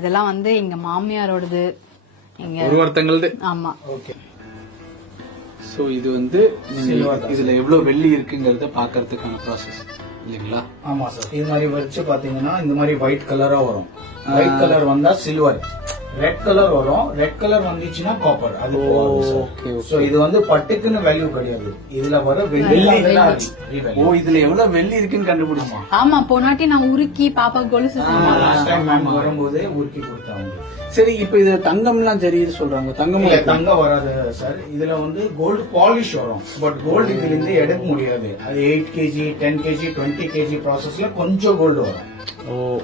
இதெல்லாம் வந்து எங்க மாமியாரோடது, எங்க ஒருத்தங்களது. ஆமா. ஓகே. சோ இது வந்து இதுல எவ்வளவு வெள்ளி இருக்குங்கறத பாக்குறதுக்கான ப்ராசஸ் இல்லீங்களா? ஆமா சார். இது மாதிரி வச்சு பாத்தீங்கன்னா இந்த மாதிரி ஒயிட் கலரா வரும். ஒயிட் கலர் வந்தா சில்வர், ரெட் கலர் வரும். ரெட் கலர் வந்துச்சுன்னா காப்பர். அது சோ இது வந்து பட்டுக்குன்னு வேல்யூ கிடையாது. இதுல வர வெள்ளி. ஓ, இதுல எவ்வளவு வெள்ளி இருக்குன்னு கண்டுபிடிச்சோம். ஆமா, போனாட்டி நான் உருக்கி பாப்பா கொலுசு லாஸ்ட் டைம் மேம் வரும்போதே உருக்கி கொடுத்தாங்க. சரி, இப்ப இது தங்கம்லாம் தெரியுது சொல்றாங்க. தங்கம் வராது சார். இதுல வந்து கோல்டு பாலிஷ் வரும். பட் கோல்டு இதுல இருந்து எடுக்க முடியாது. அது 8 kg 10 kg 20 kg ப்ராசஸ்ல கொஞ்சம் கோல்டு வரும்.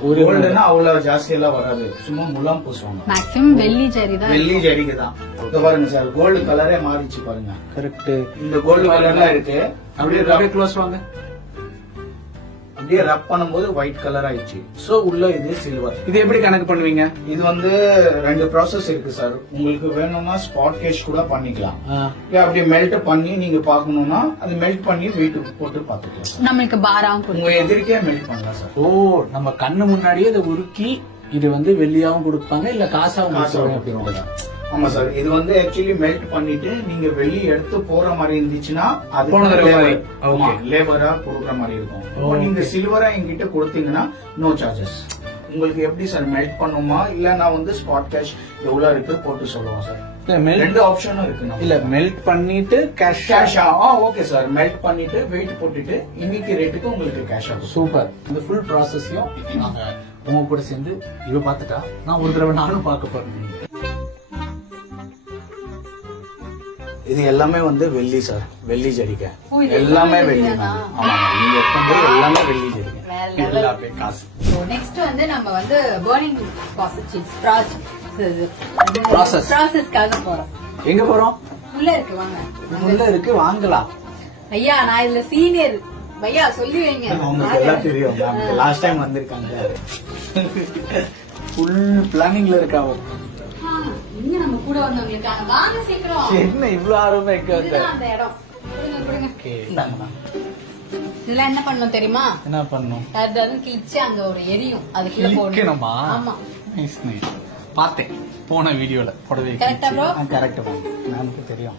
ஒரு கோல்டுனா அவ்வளவு ஜாஸ்தி எல்லாம் வராது. சும்மா முலாம் பூசுவாங்க. மேக்ஸிமம் வெள்ளி ஜரி தான். வெள்ளி ஜரிக்கு தான். இங்க பாருங்க சார், கோல்டு கலரே மாறிச்சு பாருங்க. கரெக்ட். இந்த கோல்டு கலர்ல இருக்கு. அப்படியே க்ளோஸ் வாங்க. அப்படியே ரப் பண்ணும்போது ஒயிட் கலர் ஆயிடுச்சு. சோ உள்ள இது சில்வர். இது எப்படி கணக்கு பண்ணுவீங்க? இது வந்து 2 ப்ராசஸ் இருக்கு சார். உங்களுக்கு வேணும்னா ஸ்பாட் கேஷ் கூட பண்ணிக்கலாம். அப்படியே மெல்ட் பண்ணி நீங்க பாக்கணும்னா அது மெல்ட் பண்ணி வெயிட் போட்டு பாத்துக்கலாம். நம்மளுக்கு பாராவும் உங்க எதிர்க்கே மெல்ட் பண்ணலாம் சார். ஓ, நம்ம கண்ணு முன்னாடியே இதை உருக்கி இது வந்து வெள்ளியாவும் கொடுப்பாங்க, இல்ல காசாவும் கொடுப்பாங்க. ஆமா சார். இது வந்து ஆக்சுவலி மெல்ட் பண்ணிட்டு நீங்க வெளியே எடுத்து போற மாதிரி இருந்துச்சுன்னா அது லேபரா கொடுக்குற மாதிரி இருக்கும். நீங்க சில்வரா எங்கிட்ட கொடுத்தீங்கன்னா நோ சார்ஜஸ். உங்களுக்கு எப்படி சார் மெல்ட் பண்ணுமா, இல்ல நான் வந்து ஸ்பாட் கேஷ் எவ்வளவு இருக்கு போட்டு சொல்லுவோம் சார். 2 ஆப்ஷனும் இருக்கு. இல்ல மெல்ட் பண்ணிட்டு கேஷ். Okay sir. மெல்ட் பண்ணிட்டு வெயிட் போட்டுட்டு இன்னைக்கு ரேட்டுக்கு உங்களுக்கு கேஷ் ஆகும். சூப்பர். இந்த ஃபுல் ப்ராசஸையும் நாங்க உங்க கூட சேர்ந்து இவ பாத்துட்டா நான் ஒரு தடவை நானும் பார்க்க போறேன். இது எல்லாமே வந்து வெள்ளி சார். வெள்ளி ஜரிகை எல்லாமே வெள்ளி. ஆமா, நீங்க எல்லாமே வெள்ளி ஜரிகை. எல்லாமே காசு. நெக்ஸ்ட் வந்து நம்ம வந்து பர்னிங் ப்ராசஸ்க்காக போறோம். எங்க போறோம்? உள்ள இருக்கு, வாங்க. உள்ள இருக்கு, வாங்கலாம். ஐயா, நான் இதுல சீனியர். ஐயா சொல்லி வைங்க. உங்களுக்கு எல்லாம் தெரியும். லாஸ்ட் டைம் வந்திருக்காங்க. ஃபுல் பிளானிங்ல இருக்காங்க. இங்க நம்ம கூட வந்தவங்களுக்காக வாங்க சீக்கிரம். என்ன இவ்வளவு ஆர்வமா இருக்கு அந்த இடம். இதெல்லாம் என்ன பண்ணணும் தெரியுமா? என்ன பண்ணணும்? அதாவது கிழிச்சு அங்க ஒரு எரியும், அதுக்குள்ள போடணுமா? ஆமா. Nice nice. பார்த்தேன் போன வீடியோல புடவை. கரெக்ட்டா ப்ரோ? கரெக்ட் ப்ரோ, எனக்கு தெரியும்.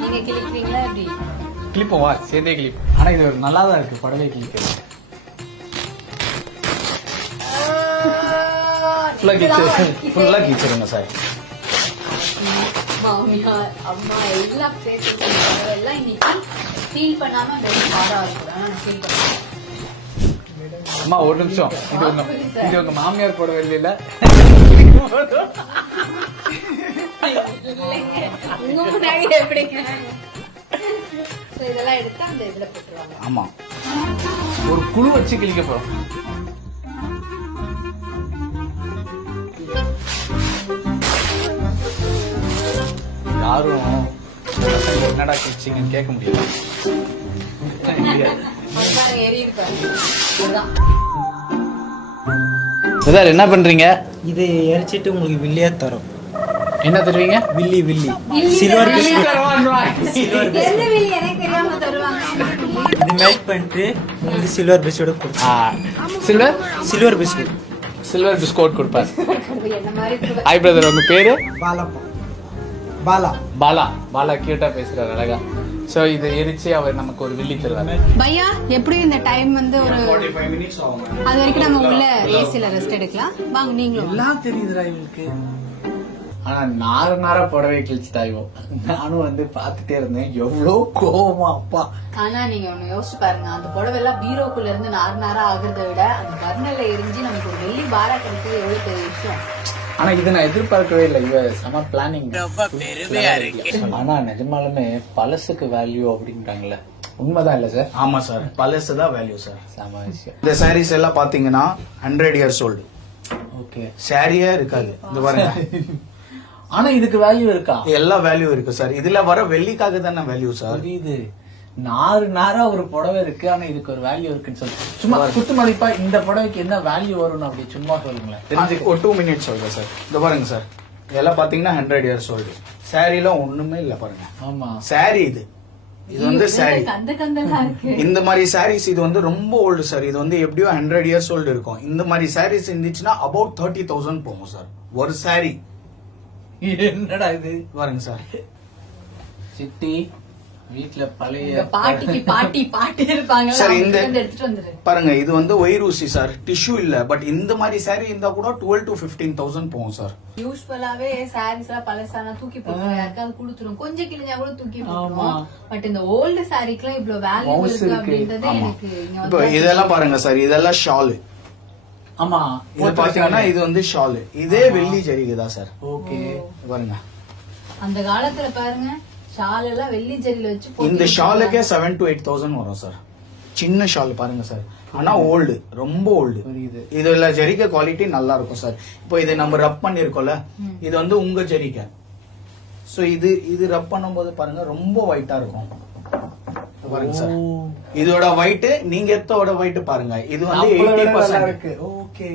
நீங்க கிழிக்கிறீங்களா எப்படி? கிளிப்போம், வா சேர்ந்தே கிளிப். ஆனா இது நல்லா தான் இருக்கு புடவை கிழிக்கிறது. ஃபுல்லா கிழிச்சிருங்க சார். மாமியார் அம்மா எல்லாம் சேர்த்து எல்லாம் இன்னைக்கு ஃபீல் பண்ணாம பாடா இருக்கும். அம்மா ஒரு நிமிஷம், இது உங்க மாமியார் புடவை இல்ல? உங்க முன்னாடி எப்படிங்க? இதெல்லாம் எடுத்து அந்த இதுல போட்டுருவாங்க. ஆமா, ஒரு குழு வச்சு கிழிக்க போறோம். யாரும் என்னடா கிழிச்சிங்கன்னு கேட்க முடியாது. என்ன பண்றீங்க? இது எரிச்சிட்டு உங்களுக்கு வில்லியா தரும். என்ன தருவீங்க? வில்லி வில்லி சில்வர் பிஸ்கட். இது மெல்ட் பண்ணிட்டு உங்களுக்கு சில்வர் பிஸ்கட் கொடுப்போம். Silver biscuit. சில்வர் பிஸ்கட் கொடுப்பாரு. ஹாய் பிரதர், உங்க பேரு? பாலா. பாலா. பாலா கியூட்டா பேசுறாரு, அழகா. சோ இதை எரிச்சு அவர் நமக்கு ஒரு வில்லி தருவாரு. பையா, எப்படி இந்த டைம் வந்து ஒரு 45 மினிட்ஸ் ஆகும். அது வரைக்கும் நம்ம உள்ள ஏசில ரெஸ்ட் எடுக்கலாம். வாங்க நீங்களும். எல்லாம் தெரியுதுடா இவங்களுக்கு. ஆனா நாரா புடவை கிழிச்சுட்டாயோ. நானும் வந்து பாத்துட்டே இருந்தேன், எவ்வளவு கோவமா அப்பா. ஆனா நீங்க ஒண்ணு யோசிச்சு பாருங்க, அந்த புடவை எல்லாம் பீரோக்குள்ள இருந்து நாரா ஆகுறத விட அந்த பர்னர்ல எரிஞ்சு நமக்கு ஒரு வெள்ளி பாரா கிடைக்கிறது எவ்வளவு பெரிய விஷயம். ஆனா இதை நான் எதிர்பார்க்கவே இல்லை. இவ செம பிளானிங். ஆனா நிஜமாலுமே பழசுக்கு வேல்யூ அப்படின்றாங்கல்ல, உண்மைதான் இல்ல சார்? ஆமா சார், பழசு தான் வேல்யூ சார். செம விஷயம். இந்த சாரீஸ் எல்லாம் பாத்தீங்கன்னா 100 years old. ஓகே, சாரியே இருக்காது. இந்த பாருங்க. ஆனா இதுக்கு வேல்யூ இருக்கா? எல்லா வேல்யூ இருக்கு சார். இதுல வர வெள்ளிக்காக தானே வேல்யூ சார். இது நாரா ஒரு புடவை இருக்கு, ஆனா இதுக்கு ஒரு வேல்யூ இருக்குன்னு சொல்லி சும்மா குத்து மதிப்பா இந்த புடவைக்கு என்ன வேல்யூ வரும்னு அப்படி சும்மா சொல்லுங்களேன். தெரிஞ்சு ஒரு 2 minutes சொல்றேன் சார். இந்த பாருங்க சார், இதெல்லாம் பாத்தீங்கன்னா 100 years old. சாரில ஒண்ணுமே இல்ல பாருங்க. ஆமா, சாரி இது இது வந்து சாரி. கந்த கந்தலா இருக்கு. இந்த மாதிரி சாரீஸ் இது வந்து ரொம்ப ஓல்டு சார். இது வந்து எப்படியோ 100 இயர்ஸ் ஓல்டு இருக்கும். இந்த மாதிரி சாரீஸ் இருந்துச்சுன்னா அபவுட் 30,000 போகும் சார் ஒரு சாரி. என்னடா இது பாருங்க சார். சிட்டி வீட்ல பழைய உங்க பாட்டிக்கு பாட்டி இருப்பாங்க. சார் இந்த எடுத்துட்டு வந்துரு. பாருங்க இது வந்து ஒயிரூசி சார், டிஷ்யூ இல்ல. பட் இந்த மாதிரி சாரி இருந்தா கூட 12 to 15,000 போகும் சார். யூஸ்வலாவே சாரீஸ் எல்லாம் பழசானா தூக்கி போட்டுரும், யாருக்காவது கொடுத்துரும், கொஞ்சம் கிழிஞ்சா கூட தூக்கி போட்டுரும். பட் இந்த ஓல்டு சாரிக்குலாம் இவ்வளவு வேல்யூ இருக்கு அப்படின்றது எனக்கு இங்க இப்போ வந்து இதெல்லாம் பாருங்க சார், இதெல்லாம் ஷாலு. ஆமா இது பாத்தீங்கன்னா இது வந்து ஷாலு. இதே வெள்ளி ஜரிகைதான் சார். ஓகே பாருங்க அந்த காலத்துல பாருங்க ஷால் எல்லாம் வெள்ளி ஜரியில வச்சு இந்த ஷாலுக்கே 7 to 8,000 வரும் சார். சின்ன ஷால் பாருங்க சார். ஆனா ஓல்டு, ரொம்ப ஓல்டு. இதுல ஜரிகை குவாலிட்டி நல்லா இருக்கும் சார். இப்போ இது நம்ம ரப் பண்ணிருக்கோம்ல, இது வந்து உங்க ஜரிகை. சோ இது ரப் பண்ணும்போது பாருங்க ரொம்ப ஒயிட்டா இருக்கும். பாருங்க சார், இதோட ஒயிட் நீங்க எத்தோட ஒயிட் பாருங்க. இது வந்து 80% ஓகே